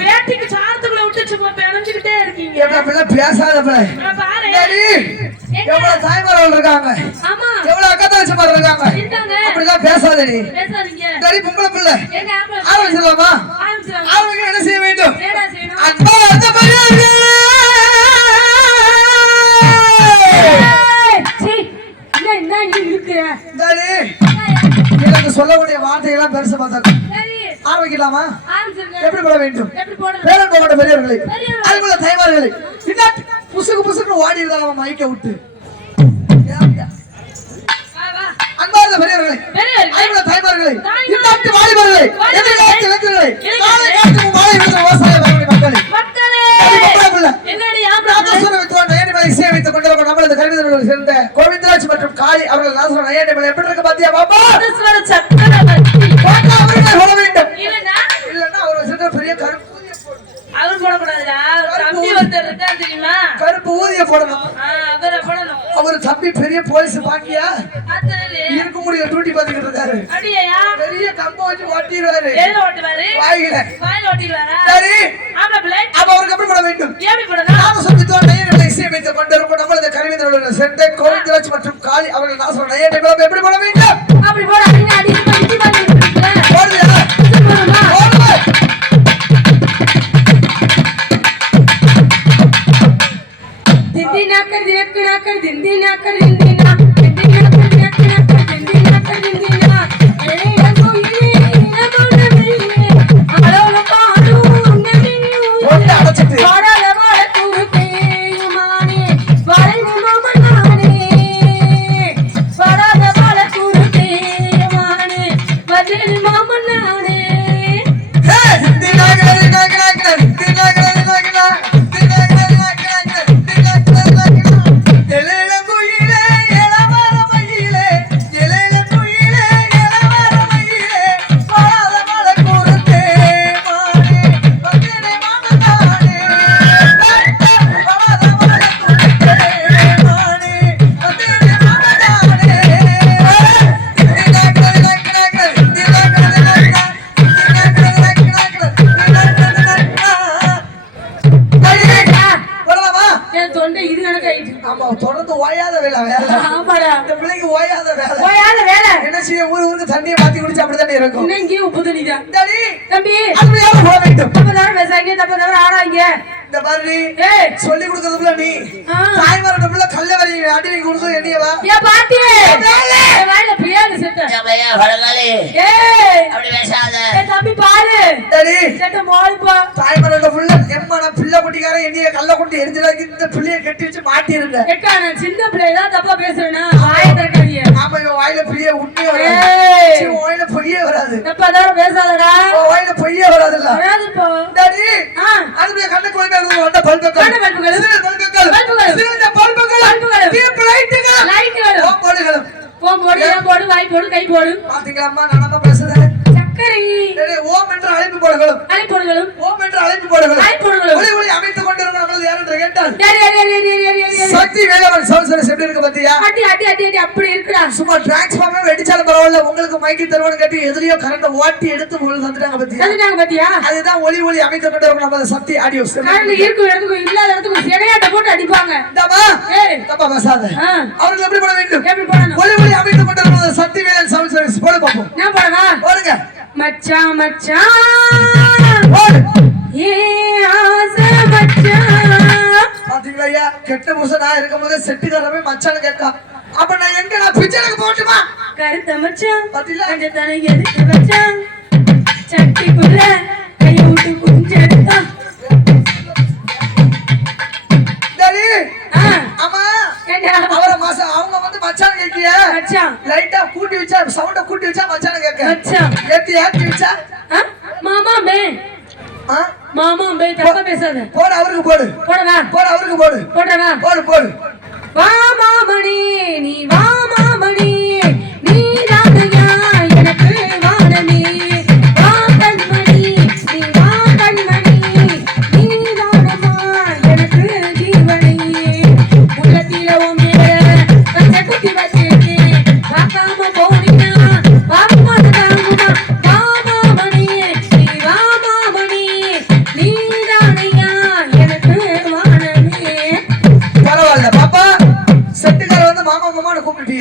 பேட்டிக்கு சாரத்துக்குள்ள விட்டு சும்மா பிணைஞ்சுக்கிட்டே இருக்கீங்க. பேசாத எவ்வளவு தாய்மார்கள் இருக்காங்க, எவ்வளவு அக்கா தங்கச்சிமார் இருக்காங்க, அப்படிதான் பேசாதடி. சரி பொம்பளை பிள்ளை ஆரம்பிச்சிடலாமா? ஆரம்பிக்க என்ன செய்ய வேண்டும்? அப்பா அந்த எனக்கு சொல்லக்கூடிய வார்த்தைகள்லாம் பெருசு பார்த்தாங்க. ஆரம்பிக்கலாமா? எப்படி போட வேண்டும்? பேரன் போட பெரியவர்களை அதுக்குள்ள தாய்மார்களை புசுக்கு புசுக்கு ஓடி இருந்தாங்க மைக்க விட்டு. அன்பார்ந்த பெரியவர்களை அதுக்குள்ள தாய்மார்களை இந்நாட்டு வாலிபர்களை எதிர்காலத்து இளைஞர்களை காலை காலத்து மாலை விவசாய மக்களே இசையமைத்துக் கொண்டிருக்கும் நம்மளது கருவிதர்கள் சேர்ந்த கோவிந்தராஜ் மற்றும் காளி அவர்கள் நாசரம் நையாண்டி எப்படி இருக்கு பாத்தியா பாப்பா? சொல்ல வேண்டும் இல்லன்னா அவர் சென்ற பெரிய கருப்பு அவர் போடக்கூடாதுடா. தம்பி ஒருத்தர் இருக்கா தெரியுமா? கருப்பு ஊதிய போடணும். அவரை போடணும். அவர் தம்பி பெரிய போலீஸ் பாக்கியா இருக்க முடிய டூட்டி பாத்துக்கிட்டு இருக்காரு. அடியா பெரிய கம்பை வச்சு ஓட்டிடுவாரு. எதுல ஓட்டுவாரு? வாயில ஓட்டிடுவாரா? சரி ஆமா பிள்ளை. அப்ப அவருக்கு எப்படி போட வேண்டும்? எப்படி போடணும்? நாம சொல்லித்தோம் நையாண்டி இசையமைத்துக் கொண்டிருக்கும் நம்மளது கருவிதர்கள் சேர்ந்த கோவிந்தராஜ் மற்றும் காளி அவர்கள் நாசரம் நையாண்டி எப்படி போட வேண்டும்? அப்படி போட அடிங்க அடிச்சு பஞ்சி பண்ணி போடுறியா? दिनाकर दिनाकर दिनाकर दिना दिनाकर दिनाकर दिनाकर दिना ए रंगो ये नमन मिले आलो पाडू नदियो ஓட்ட அடைச்சிட்டு வாடல வாட குருதே மானே வாடல மாமனானே வாடல வாட குருதே மானே வஜில் மாமனானே ஹே தினாகர தினாகர தினாகர தண்ணியை மாத்தி குடிச்சு அப்படித்தானே இருக்கும். இங்கேயும் உப்பு தண்ணிதான். தம்பி அப்படியே போக வேண்டும். தப்பதாரம் பேசாங்க தப்பதாரம் ஆடாங்க. இந்த பாரு சொல்லி கொடுக்கறதுல நீ தாய்மாரோட பிள்ளை கல்ல வரி அடி நீ கொடுத்து என்னையவா ஏன் பாட்டி வாயில பிரியாணி செத்த ஏமையா பழங்காலே அப்படி பேசாத தம்பி பாரு சரி செத்த மோல்பா தாய்மாரோட பிள்ளை எம்மான பிள்ளை குட்டிக்கார என்னைய கல்ல கொண்டு எரிஞ்சிடாக்கி இந்த பிள்ளைய கட்டி வச்சு மாட்டி இருந்த ஏக்கா நான் சின்ன பிள்ளை தான் தப்பா பேசுறேனா வாயை திறக்காதீங்க. ஆமா இவன் வாயில பிரிய உண்மையே வராது. வாயில பொய்யே வராது. தப்பதாரம் பேசாதடா. வாயில பொய்யே வராதுல்ல. வராதுப்பா. சரி அதுல கண்ண கோயில வந்த பல்பக்கள் போடு வாய் போடு கை போடு பாத்தீங்களா நம்ம பேசுறேன் சக்கரை ஓம் என்று அழைப்பு போடுகளும் ஓம் என்று அழைப்பு போடுகளும் ஒளி ஒளி அமைத்துக் கொண்டிருக்கும் நம்மளது யார் என்று கேட்டால் சக்தி வேலவன் சவுசரஸ் எப்படி இருக்கு பாத்தியா? அடி அடி அடி அடி அப்படி இருக்குடா. சும்மா டிரான்ஸ்ஃபார்மே வெடிச்சாலும் பரவாயில்ல உங்களுக்கு மைக்கி தருவான்னு கேட்டு எதுலயோ கரண்ட் ஓட்டி எடுத்து உங்களுக்கு தந்துட்டாங்க பாத்தியா? அதுதான் ஒளி ஒளி அமைத்துக் கொண்டிருக்கும் நம்மளது சக்தி ஆடியோ கரண்ட் இருக்கும் இடத்துக்கு இல்லாத இடத்துக்கு சிறையாட்ட போட்டு அடிப்பாங்க. தப்பா பேசாத. அவர்கள் எப்படி போட வேண்டும்? எப்படி போடணும்? ஒளி ஒளி அமைத்துக் கொண்டிருக்கும் சக்தி வேலன் சவுசரஸ் போடு பாப்போம். நான் போடவா? போடுங்க. மச்சான் மச்சான் போடு. ஏ ஆசை மச்சான் பாத்தீங்களா ஐயா கெட்ட புருஷனா இருக்கும்போது செட்டுக்காரவே மச்சான்னு கேட்கா. அப்ப நான் எங்க நான் பிச்சைக்கு போட்டுமா? கருத்த மச்சான் பாத்தீங்களா அந்த தனை எதுக்கு மச்சான் சட்டிக்குள்ள கை விட்டு குஞ்செடுத்தா. சரி ஆமா அவர மாசம் அவங்க வந்து மச்சான் கேக்கிய மச்சான் லைட்டா கூட்டி வச்சா சவுண்ட கூட்டி வச்சா மச்சான் கேக்க மச்சான் ஏத்தி வச்சா மாமா மே மாமா மே தப்பா பேசாத. போடு அவருக்கு போடு. போடவா? போடு அவருக்கு போடு. போடவா? போடு போடு. வா மாமணி நீ வா மாமணி நீ ராதையா எனக்கு வானமே வா கண்மணி நீ வா கண்மணி நீ தானமா எனக்கு ஜீவனே உள்ளத்தில உமேல பச்சை குத்தி வச்சிருக்கேன் பார்க்காம போனீனா பாப்பா தாங்குமா வா மாமணி நீ வா மாமணி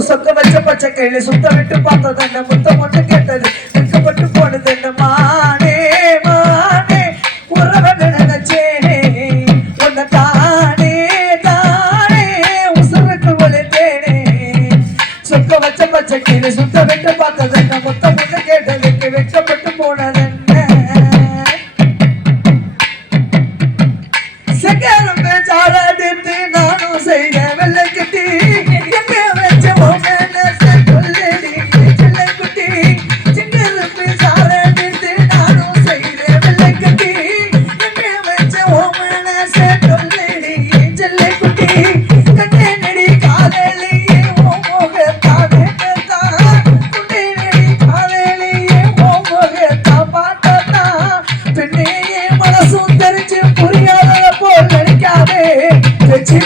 சொக்க வச்ச பச்சை கையில சுத்த விட்டு பார்த்தது என்ன முத்தம் ஒன்று கேட்டது வெட்கப்பட்டு போனது என்ன மானே மானே உறவன நினைச்சேனே உன்னை தானே தானே உசுருக்கு வளைத்தேனே சொக்க வச்ச பச்சை கையில சுத்த விட்டு பார்த்தது என்ன முத்தம் ஒன்று கேட்டது வெட்கப்பட்டு போனது என்ன செகரம் பேச்சாடித்து நானும் செய்த வெள்ளை கட்டி எங்க வச்ச சொல்லடி சில்லை குட்டி சிங்கரு பேச்சாடித்து நானும் செய்த வெள்ளை கட்டி எங்க வச்ச சொல்லடி சில்லை குட்டி கண்ணே நடி காதலியே ஓ மோகத்தாவே குண்டே நடி காதலியே ஓ மோகத்தா பார்த்தா பெண்ணே மனசும் தெரிஞ்சு புரியாத போல் நடிக்காதே வெற்றி